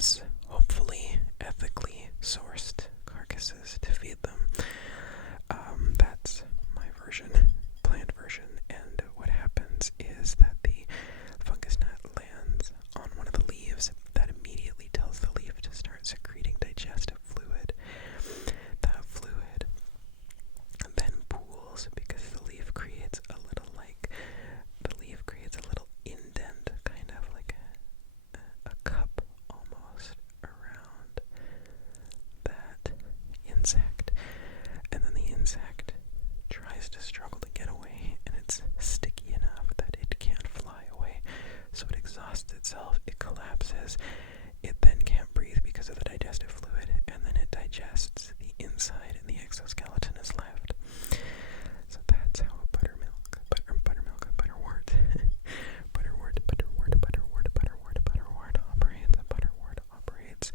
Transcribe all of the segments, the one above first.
has hopefully ethically sourced carcasses to feed them. That's my version, plant version, and what happens is that the fungus gnat lands on one of the leaves. That immediately tells the leaf to start secreting digestive fluid. That fluid then pools because the leaf creates a little indent, kind of like a cup almost around that insect, and then the insect tries to struggle to get away, and it's sticky enough that it can't fly away, so it exhausts itself, it collapses, it then can't breathe because of the digestive fluid, and then it digests the inside, and the exoskeleton is left. So that's how a butterwort operates.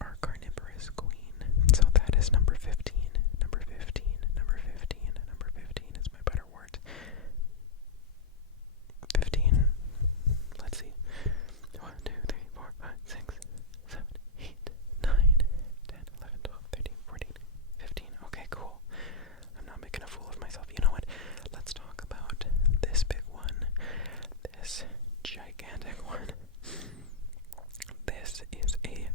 Our carnivorous queen. So that is number 15. Number 15 is my butterwort. 15. Let's see. 1, 2, 3, 4, 5, 6, 7, 8, 9, 10, 11, 12, 13, 14, 15. Okay, cool. I'm not making a fool of myself. You know what? Let's talk about this big one. This gigantic one. This is a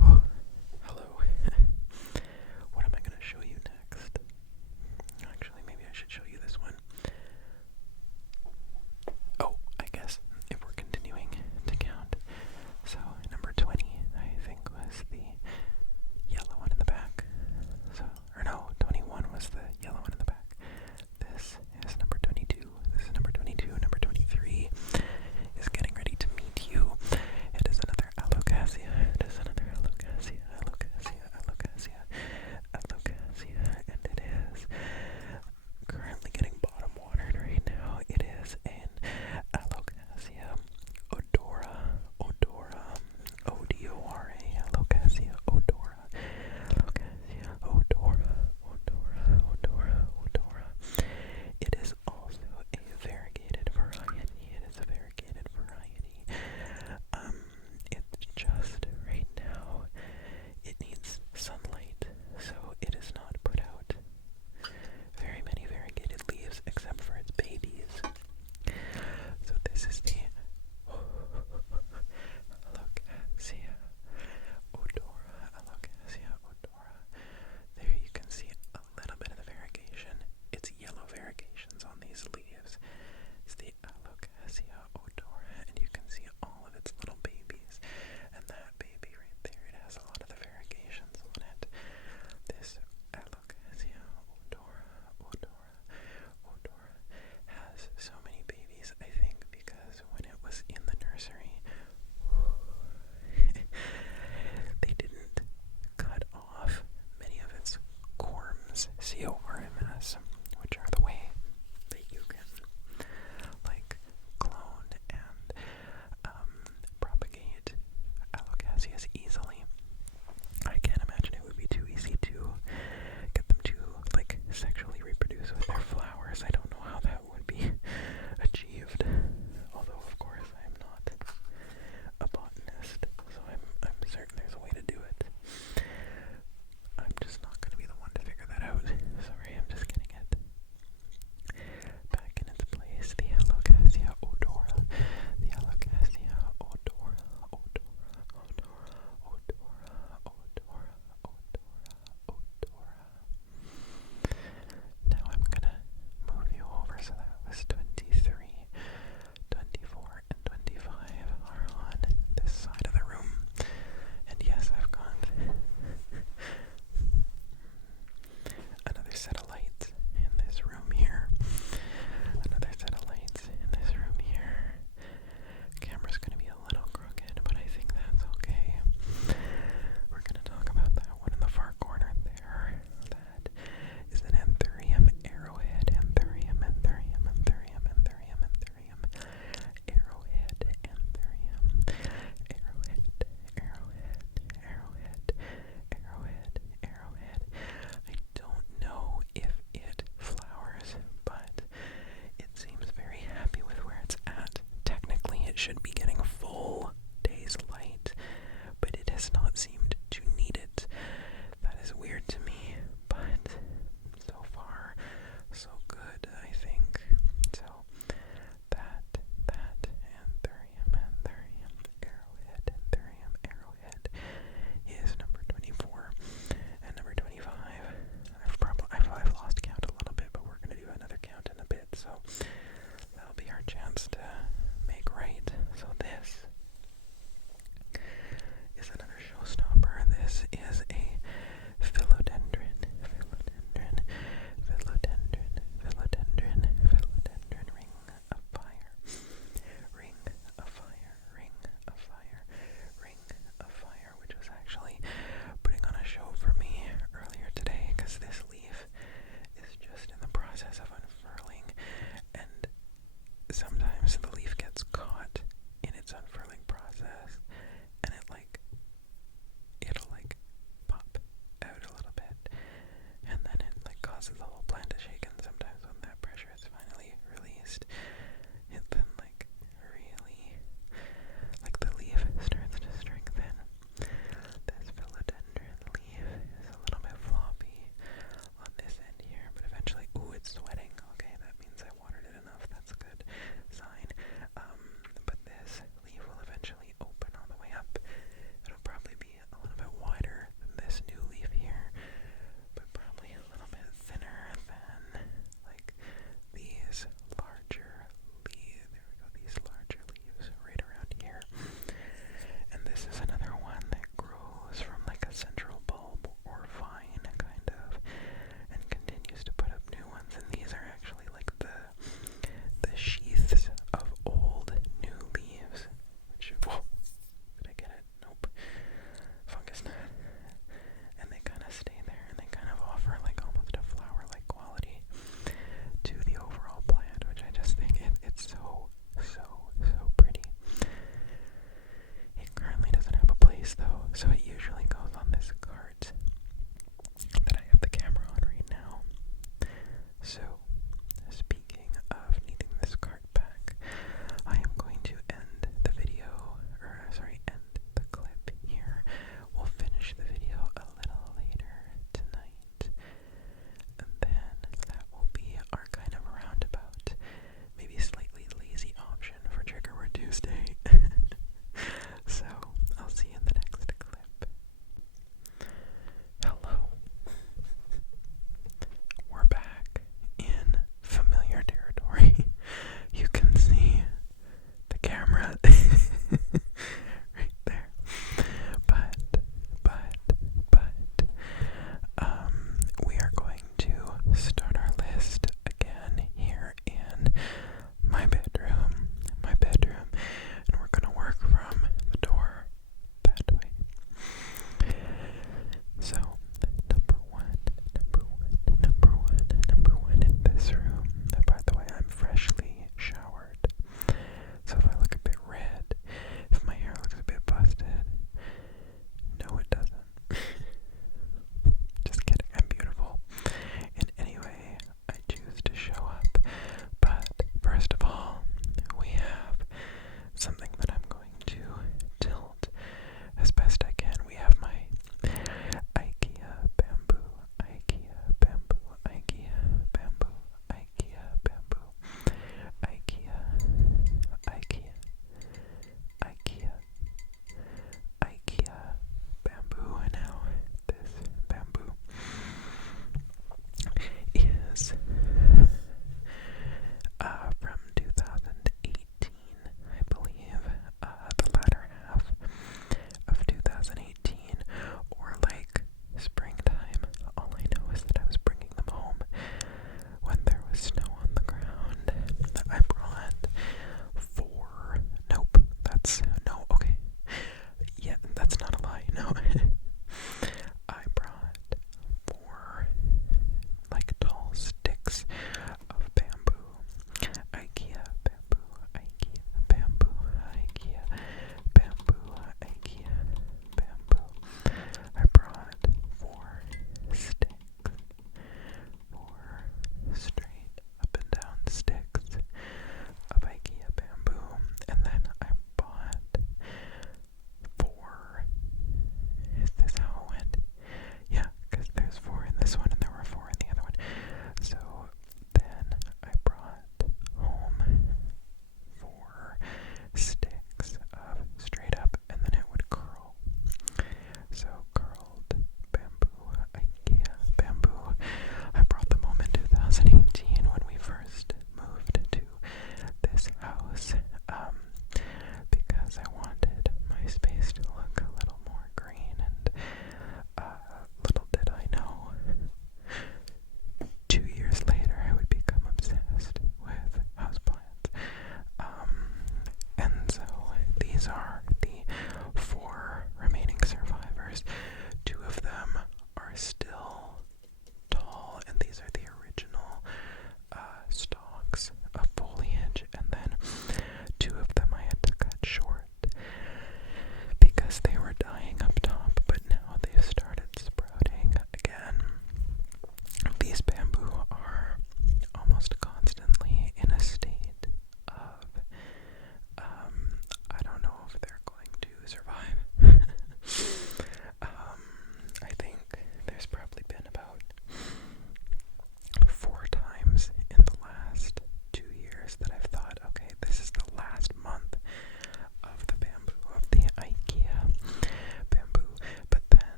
Oh, hello. What am I going to show you next? Actually, maybe I should show you this one. Oh, I guess if we're continuing to count. So, number 20, I think, was the yellow one in the back. So, or no, 21 was the yellow one in the back. This is number 22. This is number 22. Number 23 is getting ready to meet you. It is another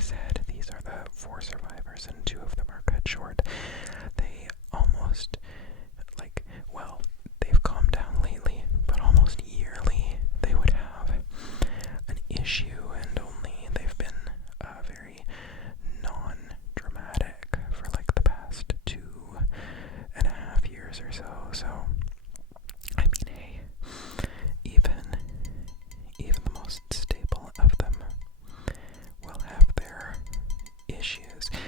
said, these are the 4 survivors, and 2 of them are cut short. They almost, like, well, they've calmed down lately, but almost yearly they would have an issue, and only they've been very non-dramatic for like the past 2.5 years or so. So, I mean, hey, even the most stable of them will have their issues. I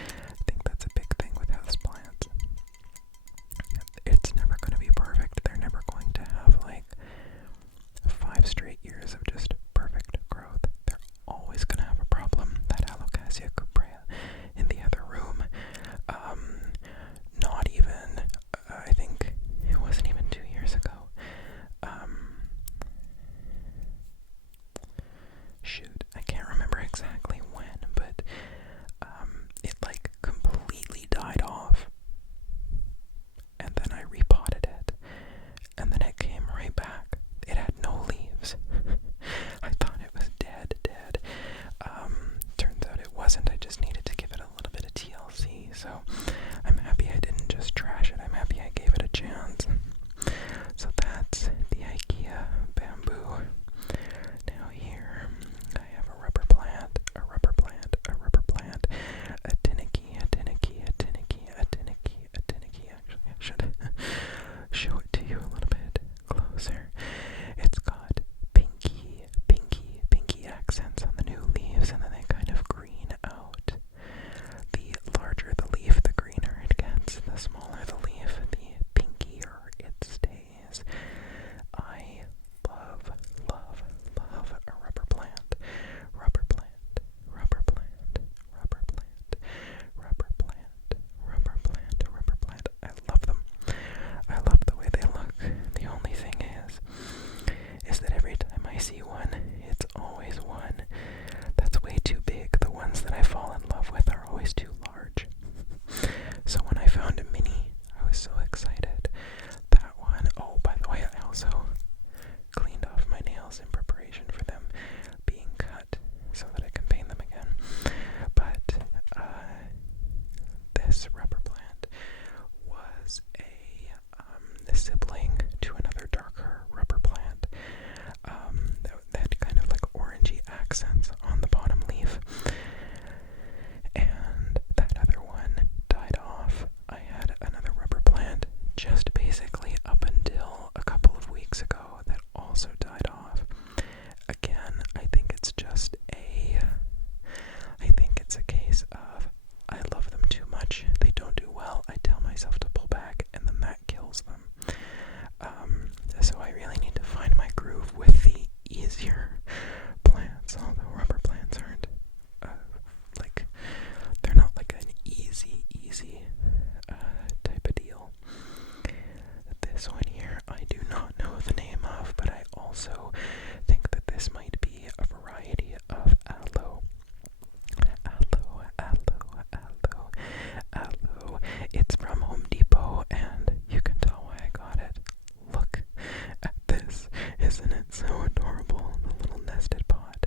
think that's a big thing with houseplants. It's never going to be perfect. They're never going to have like 5 straight years of just perfect growth. They're always going to have a problem. That Alocasia Cuprea in the other room, not even, I think it wasn't even 2 years ago. Shoot, I can't remember exactly when, but it like completely died off. And then I repotted it, and then it came right back. It had no leaves. I thought it was dead. Turns out it wasn't. I just needed to give it a little bit of TLC, so I'm happy I didn't just trash it. I'm happy I gave it a chance. So that's the IKEA bamboo. Now here, I have a rubber plant, a tinicky. Actually, I should show it to you a little bit closer. It's got pinky accents on the new leaves, and then they kind of green out. The larger the leaf, the greener it gets. The smaller the leaf, the pinkier it stays. I love a rubber plant. I love them. I love the way they look. The only thing is that every time I see one, it's always one that's way too big. The ones that I fall in love with are always too large. So when I found a mini, I was so excited. That one, oh, by the way, I also cleaned off my nails in preparation for them being cut so that I can paint them again. But this rubber plant was a sibling to another darker rubber plant that had kind of like orangey accents on the bottom leaf. And that other one died off. I had another rubber plant just basically up until a couple of weeks ago that also died off. Again, I think it's a case of I love them too much. They don't do well. I tell myself to pull back, and then that kills them. So I really need to find my groove with the easier plants. Although rubber plants aren't they're not like an easy type of deal. This one here I do not know the name of, but I also think that this might be a variety of aloe. It's from Home Depot, and you can tell why I got it. Look at this. Isn't it so adorable? The little nested pot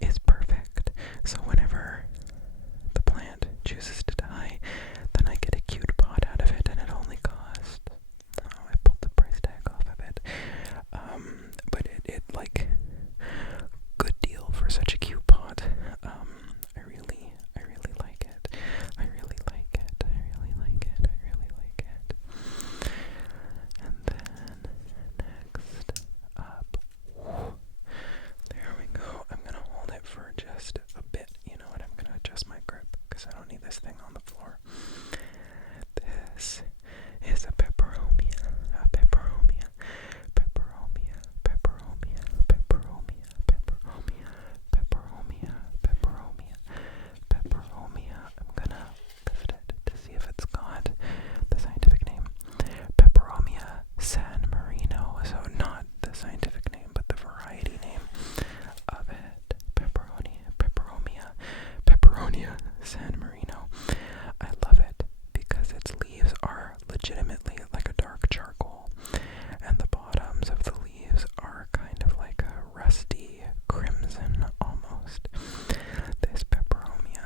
is perfect. So whenever the plant chooses to die, then I get a cute pot out of it, and it only cost, I pulled the price tag off of it. But it like, good deal for such a cute pot. I really like it. I really like it. And then next up, there we go. I'm gonna hold it for just a bit. You know what? I'm gonna adjust my grip because I don't need this thing on the floor. This is a peperomia. I'm gonna lift it to see if it's got the scientific name. Peperomia San Marino. So not the scientific name, but the variety name of it. Peperonia San Marino. I love it because its leaves are legitimately like a dark charcoal, and the bottoms of the leaves are kind of like a rusty crimson almost. This peperomia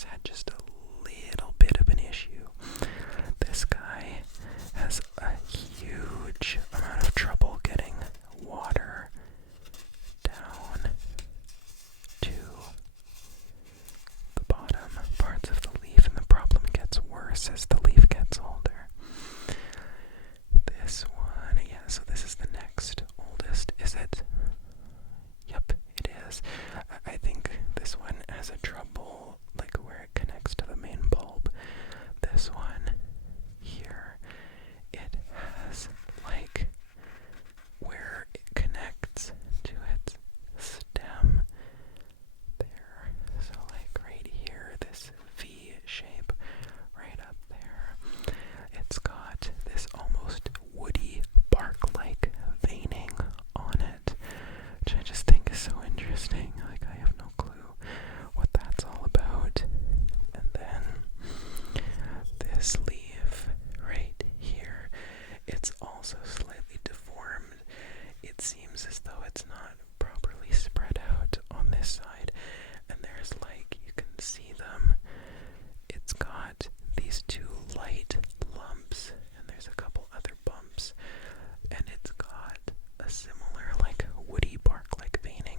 others had just a little bit of an issue. This guy has a huge amount of trouble getting water down to the bottom parts of the leaf, and the problem gets worse as the leaf gets older. This one, yeah, so this is the next oldest. Is it? Yep, it is. I think this one has a trouble, like where it connects to the main bulb. This one here, it has like where it connects to its stem there. So like right here, this V shape right up there. It's got this almost woody bark-like veining on it, which I just think is so interesting. Like, I have no clue what that's all about. And then this leaf right here, it's also slightly deformed. It seems as though it's not properly spread out on this side, and there's like, you can see them. It's got these two light lumps, and there's a couple other bumps, and it's got a similar like woody bark-like veining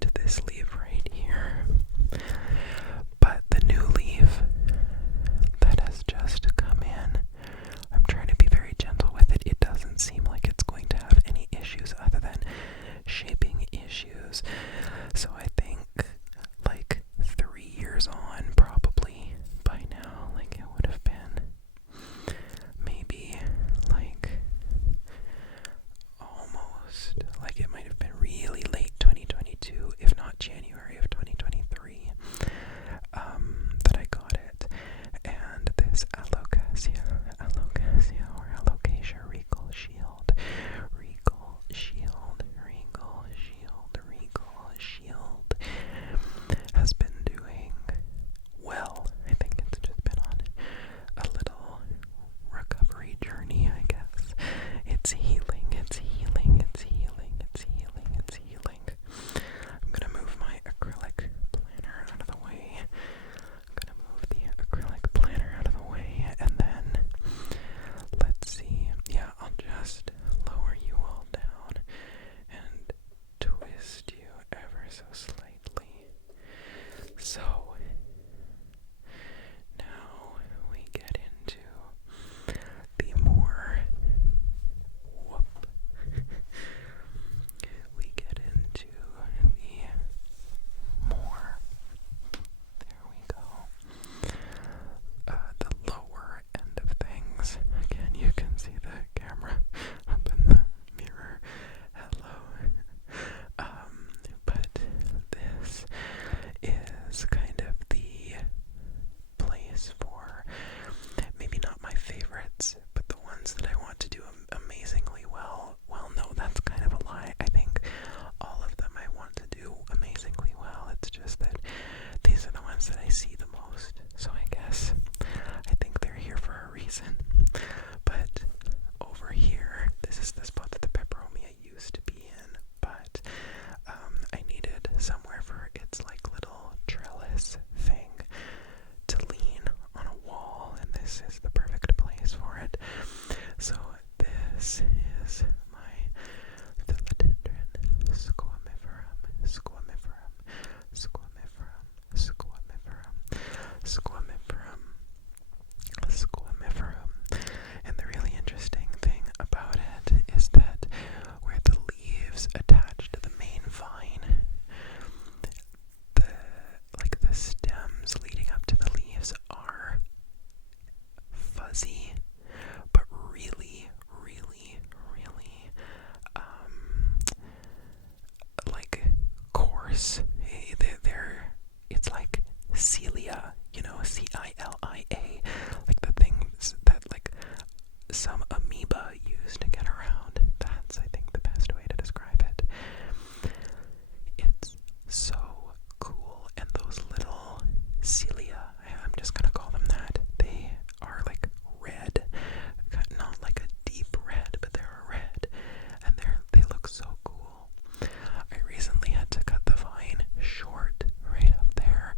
to this leaf right here. But the new leaf that has just come in, I'm trying to be very gentle with it. It doesn't seem like it's going to have any issues other than shaping issues. So I think like 3 years on, probably by now, like it would have been maybe like almost, like it might have been really late 2022, if not January of 2023, that I got it. And this Alocasia or Alocasia Regal Shield, has been doing well. I think it's just been on a little recovery journey, I guess. It's healing. I'm gonna move my acrylic planner out of the way. And then let's see. Yeah, I'll just lower you all down and twist you ever so slightly. So now we get into the more there we go, the lower end of things. Again, you can see the camera up in the mirror. Hello. But this is kind of the place for maybe not my favorites, but the ones that I want to do amazingly well. Well, no, that's kind of a lie. I think all of them I want to do amazingly well. It's just that these are the ones that I see the most. So I guess I think they're here for a reason. But over here, this is the spot that the peperomia used to be in, but I needed somewhere for its like little trellis thing to lean on a wall, and this is the perfect place for it. So this is my philodendron squamiferum. And the really interesting thing about it is that where the leaves attach to the main vine, the stems leading up to the leaves are fuzzy, but really like coarse. It's like cilia, CILIA, like the things that like some amoeba use to get around. That's, I think, the best way to describe it. It's so cool, and those little cilia, I'm just gonna call them that, they are like red, not like a deep red, but they're a red, and they look so cool. I recently had to cut the vine short right up there,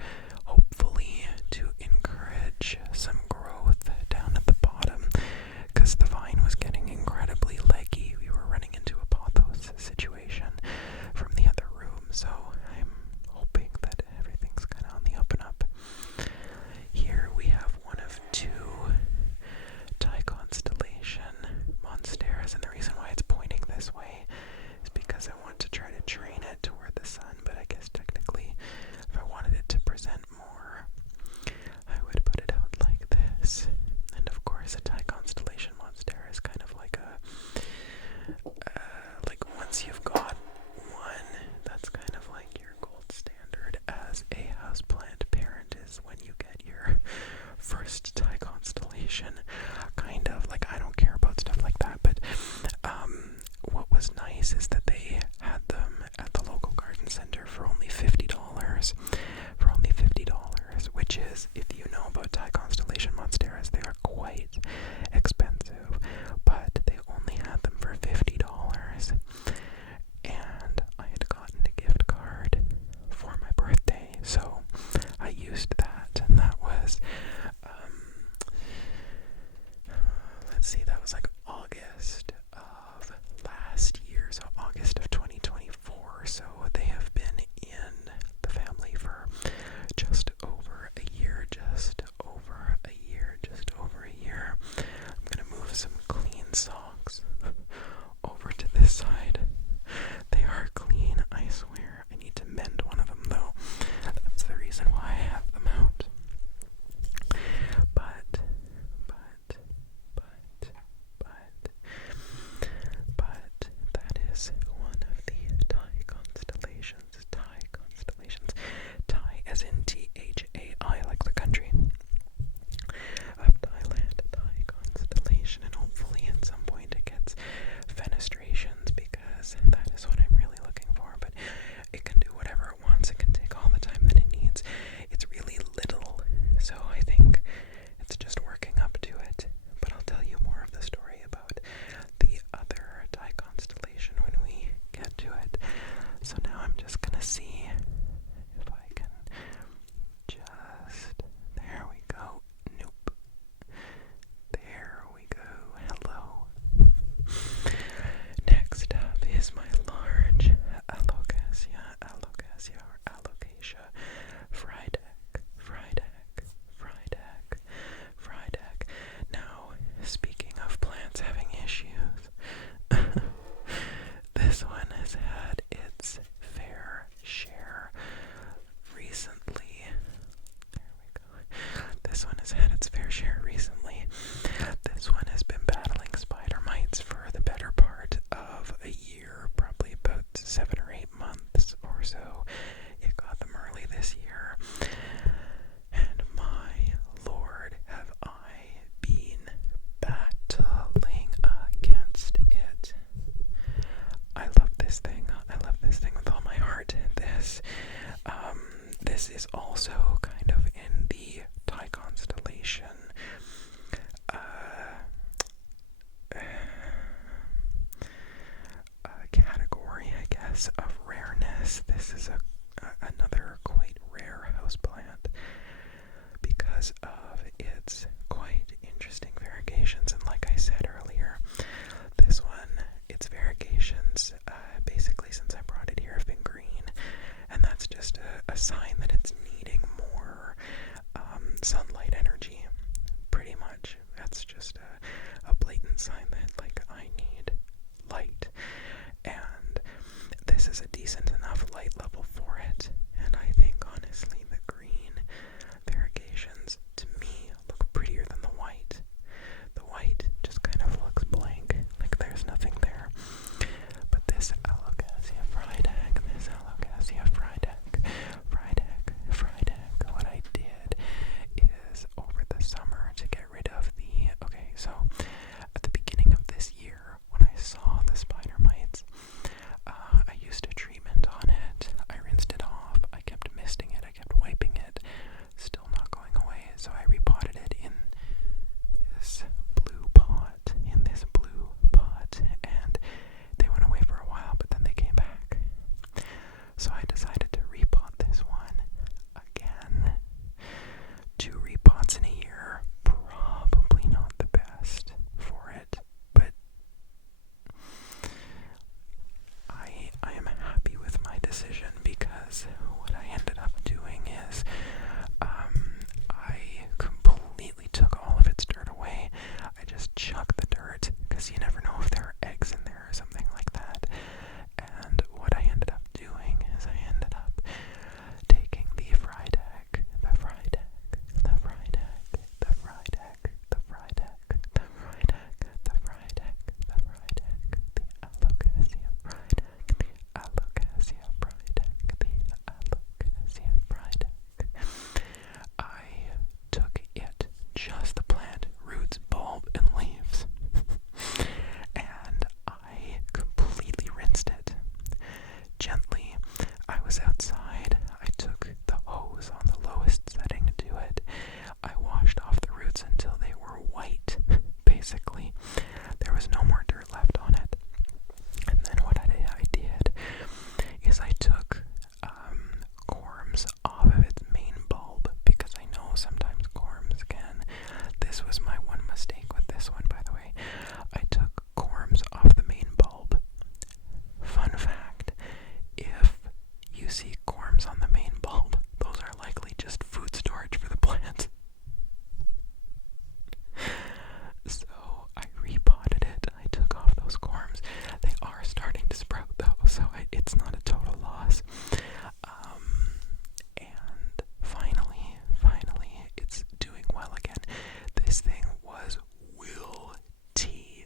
this is also kind of in the Thai constellation category, I guess, of rareness. This is another quite rare houseplant because of its quite interesting variegations. And like I said earlier, this one, its variegations, basically since I brought it here, have been green, and that's just a sign that it's needing more sunlight energy. Pretty much, that's just a blatant sign that, like, I need light, and this is a decent enough light level for it. And I think honestly the green variegations to me look prettier than the white. The white just kind of looks blank, like there's nothing there. But this Alocasia Frydek, Frydek, what I did is over the summer to get rid of so at the beginning of this year when I saw the spider mites, I used a treatment on it. I rinsed it off, I kept misting it, I kept wiping it, still not going away, so I repotted it in this blue pot, and they went away for a while, but then they came back. So I decided to repot this one again. 2 repots in a year, probably not the best for it, but I am happy with my decision because what I ended up doing is I completely took all of its dirt away. I just chucked the dirt because you never know if there are eggs in there or something like that. And what I ended up doing is I ended up taking the Frydek, I took it, just the plant, roots, bulb, and leaves, and I completely rinsed it. Gently, I was outside, I took the hose on the lowest setting to it, I washed off the roots until they were white, basically. There was no more dirt left on it. And then what I did is I took corms off of its main bulb, because I know sometimes corms can. This was my one mistake with this one, by the way. I took corms off the main bulb. Fun fact, if you see corms on the main bulb, those are likely just food storage for the plant. So I repotted it, I took off those corms. They are starting to sprout though, so it's not a total loss. And finally, it's doing well again. This thing was wilty.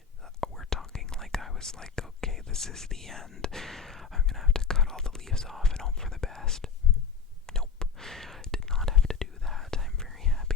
We're talking like I was like, okay, this is the end. I'm gonna have to cut all the leaves off and hope for the best. Nope, did not have to do that. I'm very happy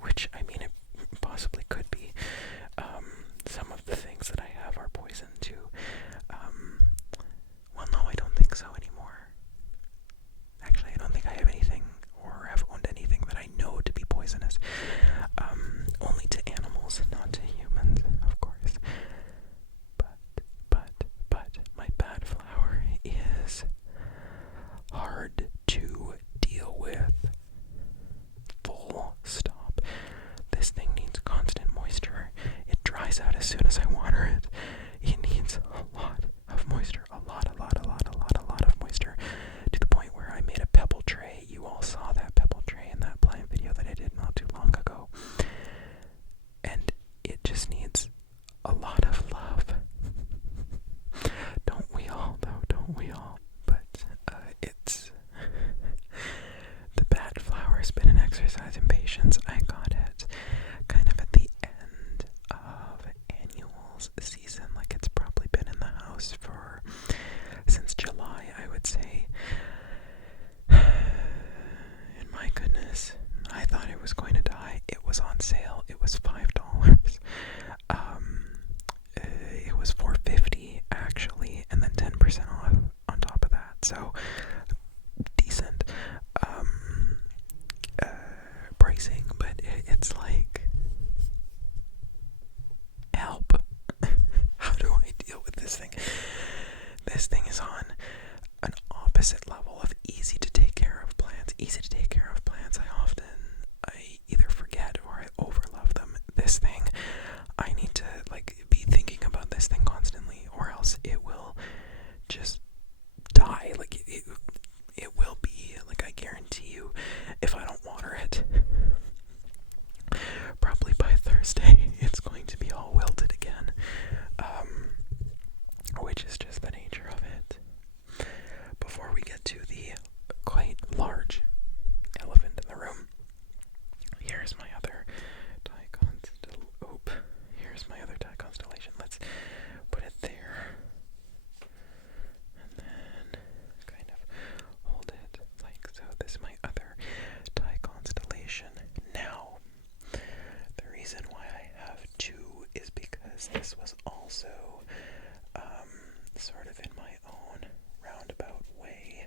which, I mean, it possibly could be. Some of the things that I have are poison too. Well, no, I don't think so anymore. Actually, I don't think I have anything or have owned anything that I know to be poisonous. Only to animals, not to humans, of course. But my bad flower is hard to deal with. Full stop. This thing needs constant moisture. It dries out as soon as I water it. It needs a lot of moisture. A lot of moisture. To the point where I made a pebble tray. You all saw that pebble tray in that plant video that I did not too long ago. And it just needs a lot of love. Don't we all, though? Don't we all? But it's the bad flower has been an exercise in patience. I got it kind of at the end of annuals season. Like, it's probably been in the house since July, I would say. And my goodness, I thought it was going to die. It was on sale. It was $5. It was $4.50 actually, and then 10% off on top of that. So decent pricing, but it's like, help. How do I deal with this thing? This thing is on an opposite level of easy to take care of plants. Easy to take care of plants, I either forget or I overlove them. This thing, I need to be thinking about this thing constantly, or else it will just die. It will be, I guarantee you, if I don't water it, probably by Thursday, it's going to be all wilted again, which is just the nature of it. Before we get to the quite large elephant in the room, here's my other constellation. Let's put it there, and then kind of hold it like so. This is my other tie constellation. Now, the reason why I have two is because this was also sort of in my own roundabout way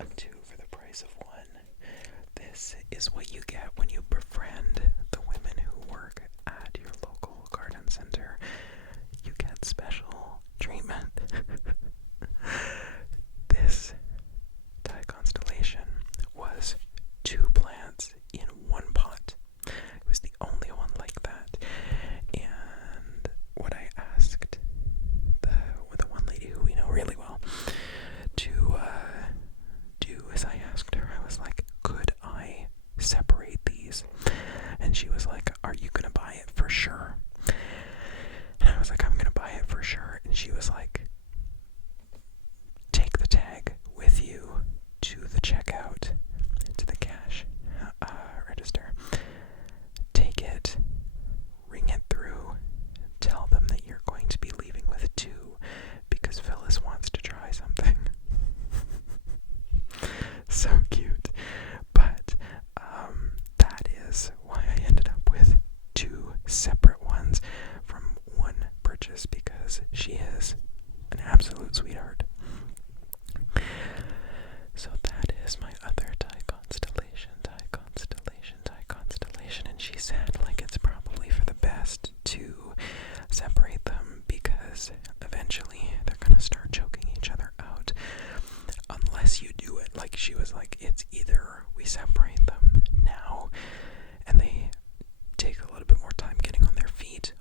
a two for the price of one. This is what you get when you befriend the women who work at your local garden center. You get special treatment. This tie constellation was two plants in one pot. It was the only one like that. And what I asked the one lady who we know really well to do is I asked her, I was like, could I separate these? And she was like, are you gonna buy it for sure? And I was like, I'm gonna buy it for sure. And she was like, take the tag with you to the checkout, to the cash register. Take it, ring it through, tell them that you're going to be leaving with two because Phyllis wants to try something. So cute. But that is why I ended up with two separate ones from one purchase, because she is an absolute sweetheart. So that is my other tie constellation, and she said it's probably for the best to separate them because eventually they're gonna start choking each other out unless you do it. She was like, it's either we separate them now and they take a little bit more time getting on their feet,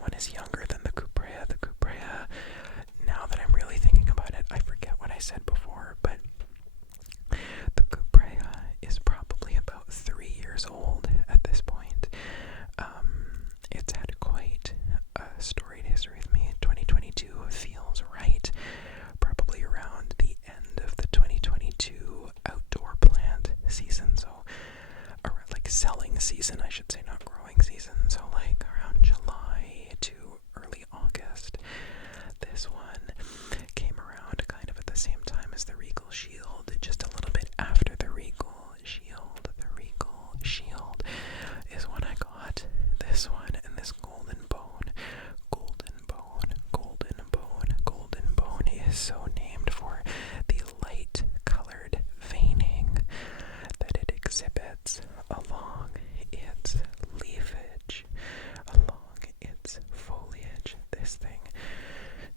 one is younger than the Cuprea. The Cuprea, now that I'm really thinking about it, I forget what I said before, but the Cuprea is probably about 3 years old at this point. It's had quite a storied history with me. 2022 feels right. Probably around the end of the 2022 outdoor plant season, so or like selling season, I should say, not growing season. So like around July to early August. This one came around kind of at the same time as the Regal Shield, just a little bit after the Regal Shield. The Regal Shield is when I got this one, and this golden bone. Golden bone, golden bone, golden bone is so named for the light colored veining that it exhibits along its leafage, along its foliage. This thing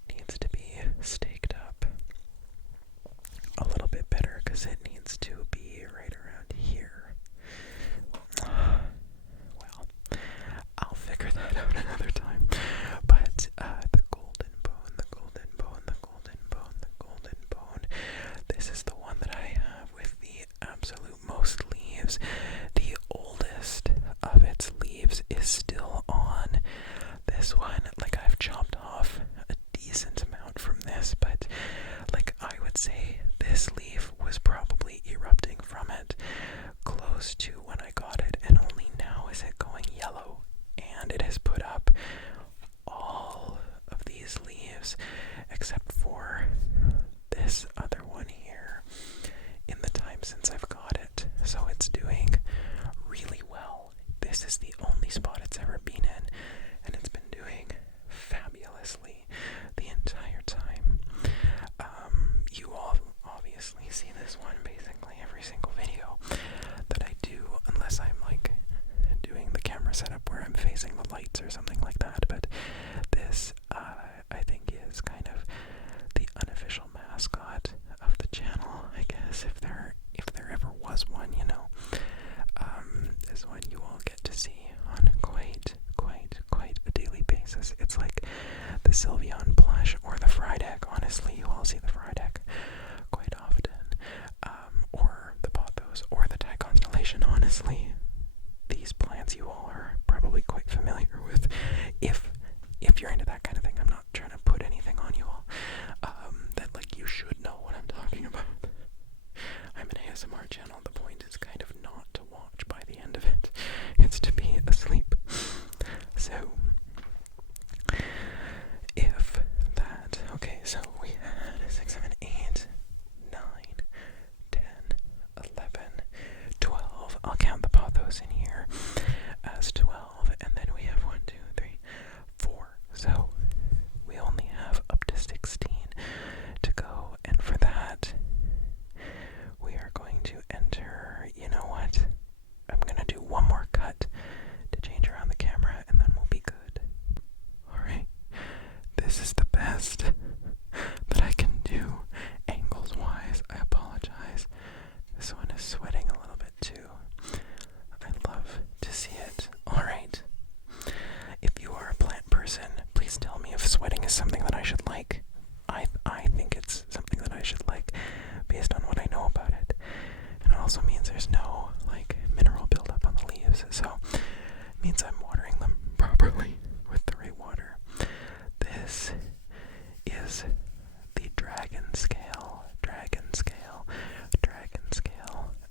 needs to be staked up a little bit better because it needs to be right around here. Well, I'll figure that out another time. But the golden bone, the golden bone, the golden bone, the golden bone. This is the one that I have with the absolute most leaves. The oldest of its leaves is still on. This one, like, I've chopped off a decent amount from this, but like I would say this leaf was probably erupting from it close to when I got it, and only now is it going yellow, and it has put up all of these leaves except for this other one here in the time since I've got it. So it's doing really well. This is the only spot it's ever been in, and it's been doing fabulously the entire time. You all obviously see this one basically every single video that I do, unless I'm like doing the camera setup where I'm facing the lights or something like that. But this, I think, is kind of the unofficial mascot of the channel, I guess, if there ever was one, you know. This one you all get to see on quite a daily basis. It's like the Sylveon plush or the Frydek. Honestly, you all see the Frydek quite often, or the Pothos or the constellation. Honestly, these plants you all are probably quite familiar with. If you're into that kind of thing, I'm not trying to put anything on you all. That like you should know what I'm talking about. I'm an ASMR channel. The point is kind of not to watch by the end of it. It's to be asleep. So, if that, okay, so we had 6, 7, 8, 9, 10, 11, 12. I'll count the Pothos in here as 12, and then we have 1, 2, 3, 4. So, we only have up to 16 to go, and for that, we are going to enter, you know what? I'm gonna do one more cut to change around the camera, and then we'll be good. Alright, this is the best that I can do angles wise. I apologize. This one is sweating a little bit too. I love to see it. Alright, if you are a plant person, please tell me if sweating is something that I should like. I think it's something that I should like based on what I know about it. And it also means there's no like mineral buildup on the leaves, so it means I'm watering them properly with the right water. This is the dragon scale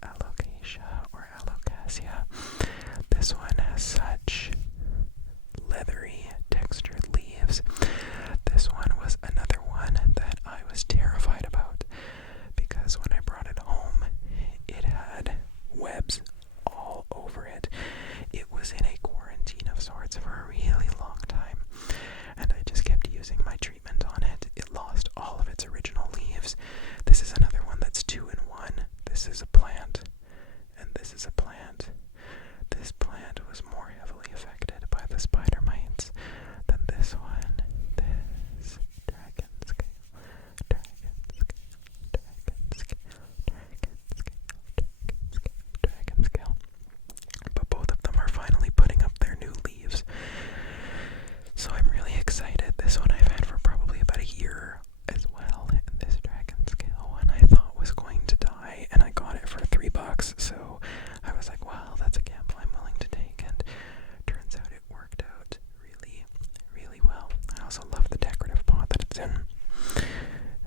Alocasia or Alocasia. This one has such leathery textured leaves. This one was another one that I was terrified about because when I brought it home, it had webs all over it. It was in a quarantine of sorts for a really long time, and I just kept using my treatment on it. It lost all of its original leaves. This is another one that's 2 in 1. This is a plant, and this is a plant. This plant was more heavily affected by the spider mites than this one.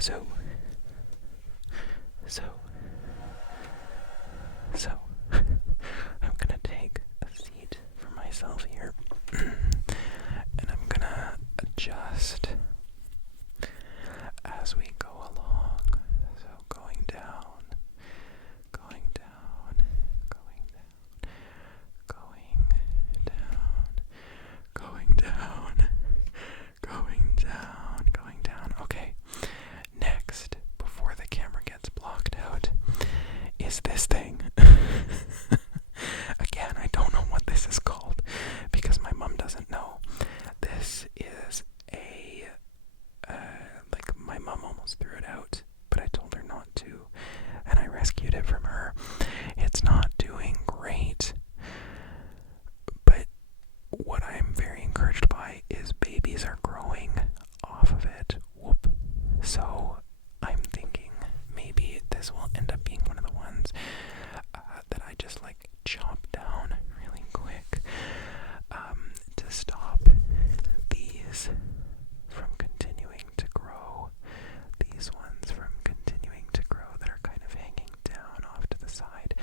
So, I'm gonna take a seat for myself here, and I'm gonna adjust as we go along. So going down, going down, going down, going down, going down, going down, going down. Okay, next, before the camera gets blocked out, is this thing. Again, I don't know what this is called because my mom doesn't know. This is a, like, my mom almost threw it out, but I told her not to, and I rescued it from her. It's not doing great, but what I'm very encouraged by is babies are growing off of it. Whoop. So I'm thinking maybe this will end up being one of the ones that I just like chop down really quick to stop these from continuing to grow. These ones from continuing to grow that are kind of hanging down off to the side,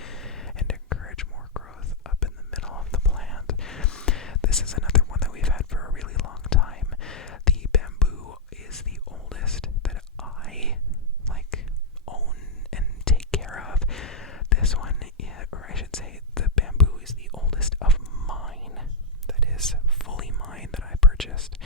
and encourage more growth up in the middle of the plant. This is another one that we've had for a really long time. The bamboo is the oldest that I own and take care of. This one, or I should say, the bamboo is the oldest of mine. That is fully mine that I purchased.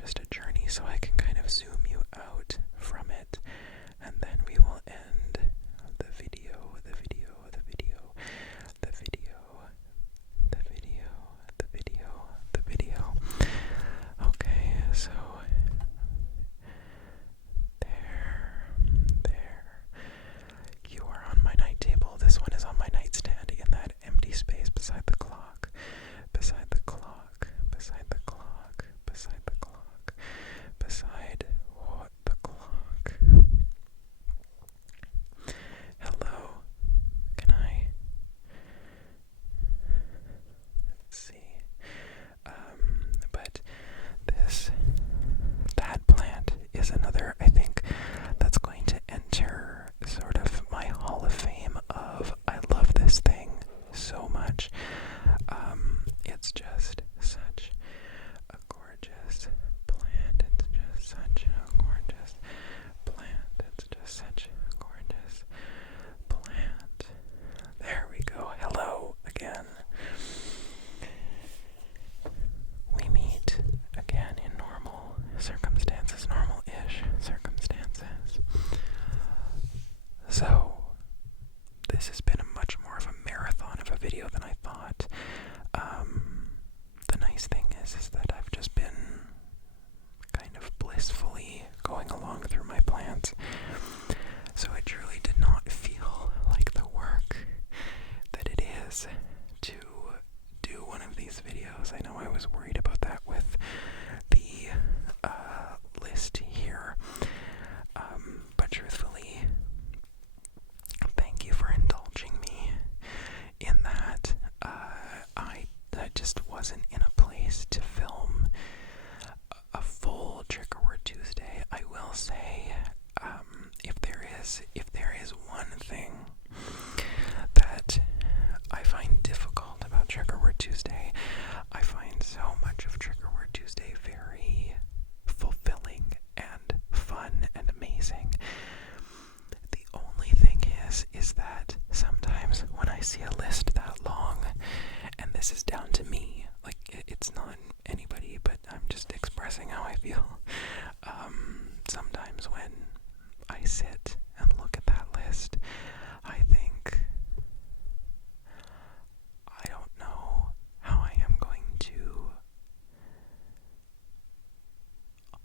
just a journey so I can kind of zoom you out from it, and then we will end the video. Okay, so there. You are on my night table. This one is on my nightstand in that empty space beside the clock. Beside the clock. Beside the clock. Beside the clock. Beside what? The clock. Hello. Can I? Let's see. But that plant is another, I think, that's going to enter sort of my Hall of Fame of I love this thing so much. It's just such a gorgeous plant. It's just such a gorgeous plant. It's just such a gorgeous plant. There we go. Hello again. We meet again in normal circumstances, normal-ish circumstances. So, this has been a much more of a marathon of a video than I thought. The nice thing is that I've just been kind of blissfully going along through my plants. So it truly did not feel like the work that it is to do one of these videos. I know I was worried about that with the list here. But truthfully, thank you for indulging me in that. I just wasn't in a place to film a full Trigger Word Tuesday. I will say, if there is one thing that I find difficult about Trigger Word Tuesday, I find so much of Trigger Word Tuesday very fulfilling and fun and amazing. The only thing is that sometimes when I see a list that long, and this is down to me, like it's not anybody, but I'm just expressing how I feel. Sometimes when I sit and look at that list, I think, I don't know how I am going to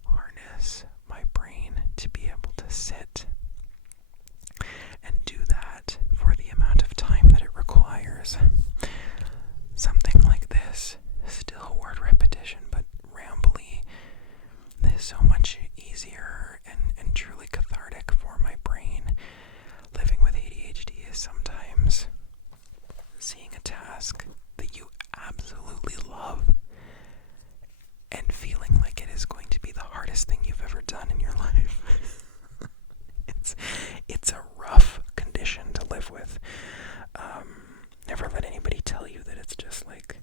harness my brain to be able to sit and do that for the amount of time that it requires. Something like this, still word repetition, but rambly, is so much easier and truly cathartic for my brain. Living with ADHD is sometimes seeing a task that you absolutely love and feeling like it is going to be the hardest thing you've ever done in your life. It's a rough condition to live with. Never let anybody tell you that it's just like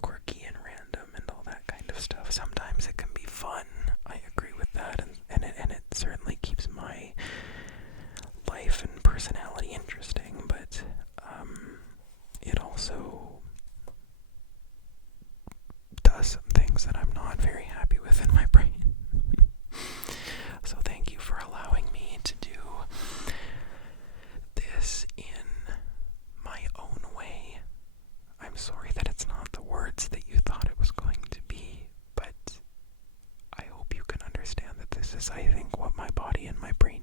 quirky and random and all that kind of stuff. Sometimes it can be fun. I agree with that, and it certainly keeps my life and personality interesting, but it also does some things that I'm not very happy with in my brain. So thank you for allowing me to do this in my own way. I'm sorry that it's not the words that you thought it was going to be, but I hope you can understand that this is, I think, what my body and my brain